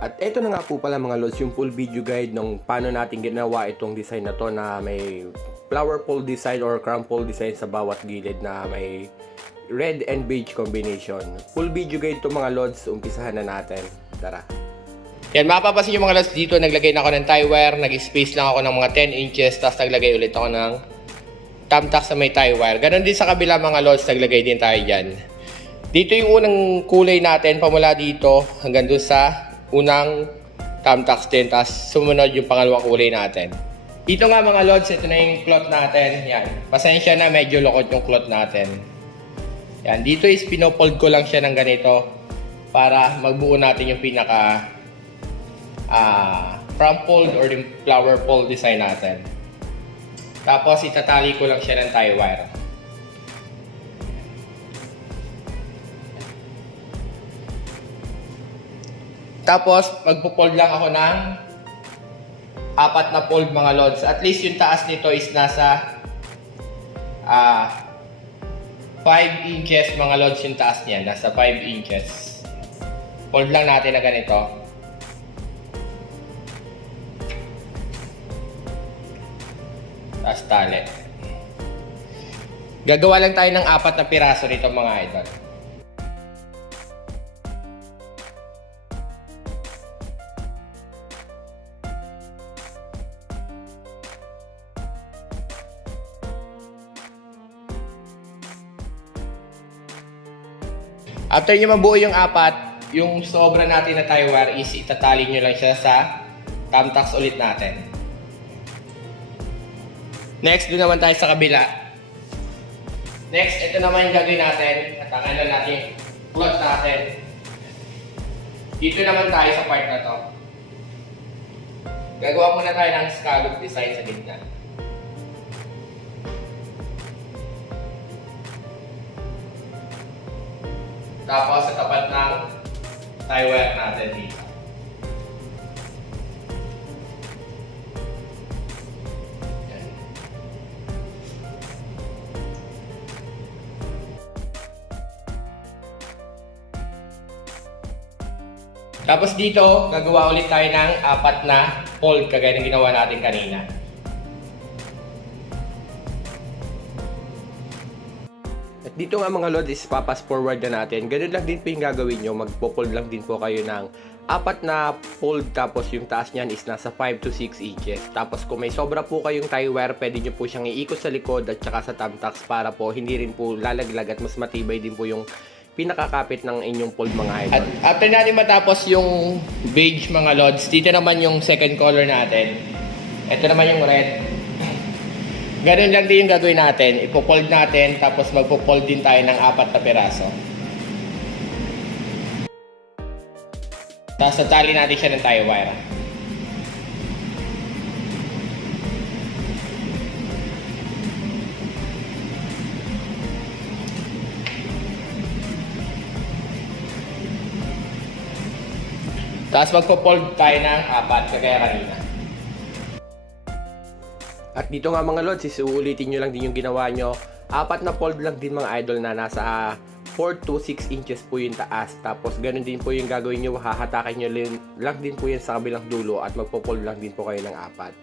At eto na nga po pala mga lods, yung full video guide ng paano natin ginawa itong design na to na may flower pole design or crown pole design sa bawat gilid na may red and beige combination. Full video guide to mga lods, umpisahan na natin. Tara! Yan, mapapansin nyo mga lods, dito naglagay na ako ng tie wire, nag-space lang ako ng mga 10 inches, tapos naglagay ulit ako ng thumbtack sa may tie wire. Ganon din sa kabila mga lods, naglagay din tayo dyan. Dito yung unang kulay natin, pamula dito hanggang doon sa unang thumbtacks din, tapos sumunod yung pangalawang kulay natin. Dito nga mga lods, ito na yung cloth natin. Yan, pasensya na, medyo lokot yung cloth natin. Yan, dito is pinofold ko lang siya ng ganito para magbuo natin yung pinaka front fold or yung flower fold design natin. Tapos itatali ko lang siya ng tie wire. Tapos magpo-fold lang ako ng 4 na fold mga lods. At least yung taas nito is nasa 5 inches mga lods yung taas niya. Nasa 5 inches. Fold lang natin na ganito. Tapos tali. Gagawa lang tayo ng 4 na piraso nito mga idol. After nyo mabuo yung 4, yung sobra natin na tie wire is itatali nyo lang siya sa thumbtacks ulit natin. Next, doon naman tayo sa kabila. Next, ito naman yung gagawin natin. Atakan lang natin yung cloth natin. Dito naman tayo sa part na to. Gagawa muna tayo ng scallop design sa gitna. Tapos sa tapat ng tie wire natin dito. Yan. Tapos dito, gagawa ulit tayo ng 4 na fold kagaya ng ginawa natin kanina. At dito nga mga lods is papas forward na natin. Ganun lang din po yung gagawin nyo. Magpo-fold lang din po kayo ng 4 na fold, tapos yung taas nyan is nasa 5 to 6 inches. Tapos kung may sobra po kayong tie wire, pwede nyo po siyang iikot sa likod at saka sa thumbtacks para po hindi rin po lalaglag at mas matibay din po yung pinakakapit ng inyong fold mga idol. At after natin matapos yung beige mga lods, dito naman yung second color natin. Ito naman yung red. Ganun lang din yung gagawin natin. Ipo-fold natin, tapos magpo-fold din tayo ng 4 na piraso. Tapos natali natin siya ng tie wire. Tapos magpo-fold tayo ng 4 kagaya kanina. At dito nga mga lods, uulitin nyo lang din yung ginawa nyo. 4 na fold lang din mga idol na nasa 4 to 6 inches po yung taas. Tapos ganun din po yung gagawin nyo. Hahatakin nyo lang din po yan sa kabilang dulo at magpo-fold lang din po kayo ng 4.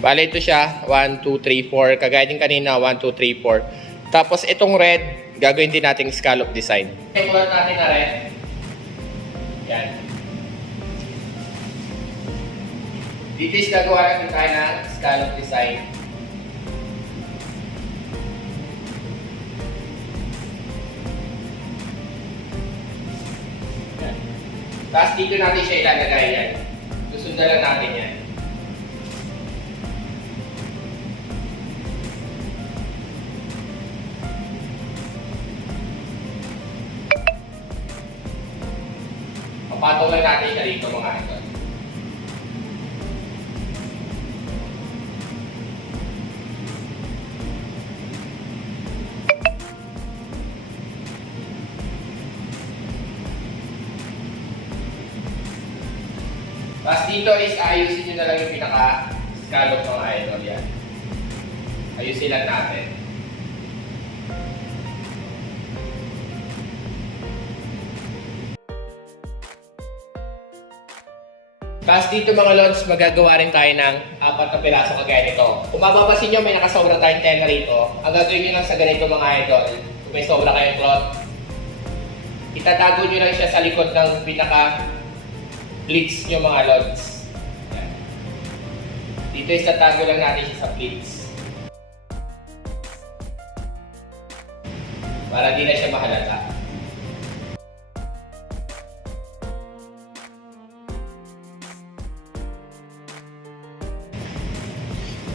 Bale, ito siya, 1, 2, 3, 4. Kagaya din kanina, 1, 2, 3, 4. Tapos itong red, gagawin din nating scallop design. Ikulat natin na red. Yan. Dito is gagawa natin tayo ng scallop design. Yan. Tapos dito natin siya ilalagay yan. Susundan lang natin yan. Papatong lang natin siya dito mga idol. Tapos dito is ayusin nyo na lang yung pinaka scallop mga idol yan. Ayusin lang natin. Tapos dito mga lods, magagawa rin tayo ng 4 na piraso kagaya nito. Kung mapapansin nyo, may nakasobra tayong tela rito. Ang gagawin nyo lang sa ganito mga idol, kung may sobra kayong cloth, itatago nyo lang siya sa likod ng pinaka-pleats nyo mga lods. Yan. Dito itatago lang natin siya sa pleats. Para di na siya mahalata.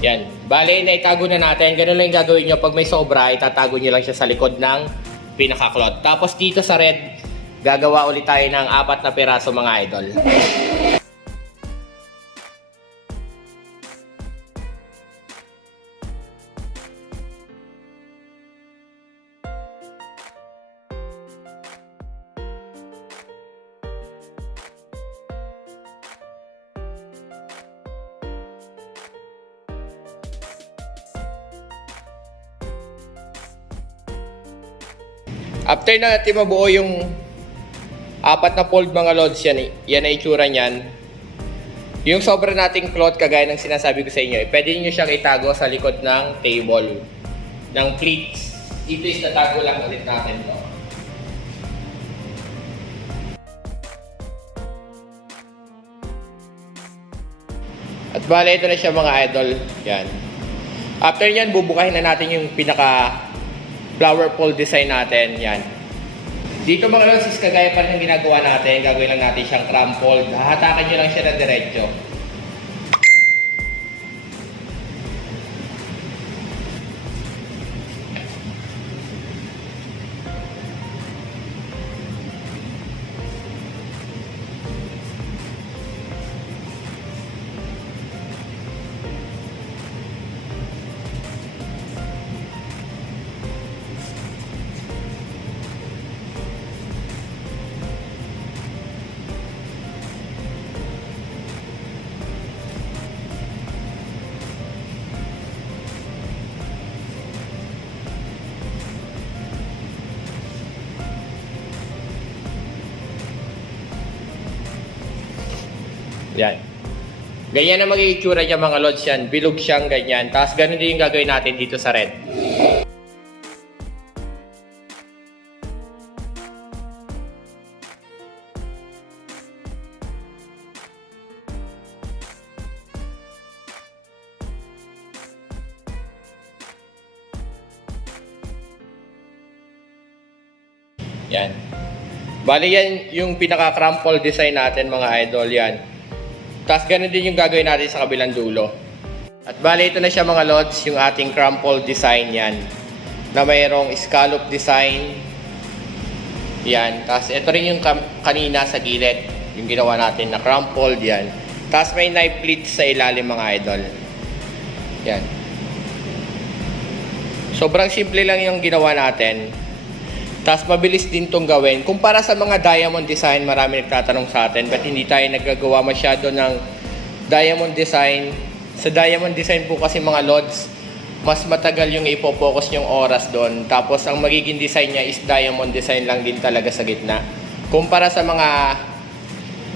Yan. Bale, naitago na natin. Ganun lang yung gagawin nyo. Pag may sobra, itatago nyo lang siya sa likod ng pinaka-cloth. Tapos dito sa red, gagawa ulit tayo ng 4 na piraso mga idol. After natin mabuo yung 4 na fold mga lods, yan ay itsura niyan. Yung sobra nating cloth, kagaya ng sinasabi ko sa inyo, pwede nyo siyang itago sa likod ng table, ng pleats. Dito is tatago lang ulit natin to. At bale, ito na siya mga idol. Yan. After nyan, bubukahin na natin yung pinaka flower fold design natin. Yan. Dito mga lods, is kagaya pa rin ng ginagawa natin. Gagawin lang natin siyang crumpled. Hahatakin nyo lang siya na diretso. Yan. Ganyan na magiging itsura niya mga lods yan. Bilog siyang ganyan. Tapos ganun din yung gagawin natin dito sa red. Yan. Bali yan yung pinaka-crumple design natin mga idol yan. Tapos ganun din yung gagawin natin sa kabilang dulo. At bali ito na siya mga lods, yung ating crumple design yan. Na mayroong scallop design. Yan. Tapos ito rin yung kanina sa gilid. Yung ginawa natin na crumpled yan. Tapos may knife pleats sa ilalim mga idol. Yan. Sobrang simple lang yung ginawa natin. Tapos mabilis din itong gawin. Kumpara sa mga diamond design, marami nagtatanong sa atin, ba't hindi tayo naggagawa masyado ng diamond design? Sa diamond design po kasi mga lods, mas matagal yung ipopokus yung oras doon. Tapos ang magiging design niya is diamond design lang din talaga sa gitna. Kumpara sa mga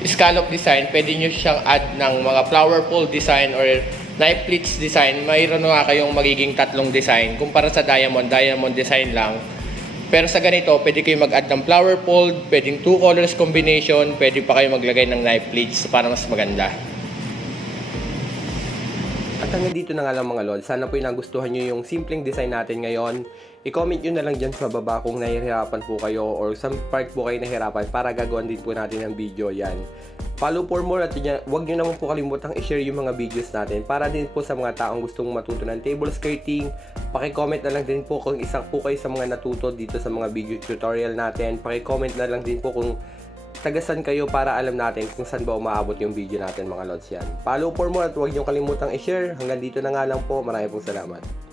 scallop design, pwede nyo siyang add ng mga flower fold design or knife pleats design. Mayroon nga kayong magiging 3 design. Kumpara sa diamond design lang. Pero sa ganito, pwede kayo mag-add ng flower fold, pwedeng 2 colors combination, pwede pa kayo maglagay ng knife pleats para mas maganda. At hanggang dito na nga lang mga lol. Sana po yung nagustuhan nyo yung simpleng design natin ngayon. I-comment nyo na lang dyan sa baba kung nahihirapan po kayo or some part po kayo nahihirapan para gagawin din po natin ng video yan. Follow for more at huwag nyo naman po kalimutang i-share yung mga videos natin para din po sa mga taong gustong matuto ng table skirting. Paki-comment na lang din po kung isa po kayo sa mga natuto dito sa mga video tutorial natin. Paki-comment na lang din po kung tagasan kayo para alam natin kung saan ba umaabot yung video natin mga lods yan. Follow for more at huwag nyo kalimutang i-share. Hanggang dito na nga lang po. Maraming pong salamat.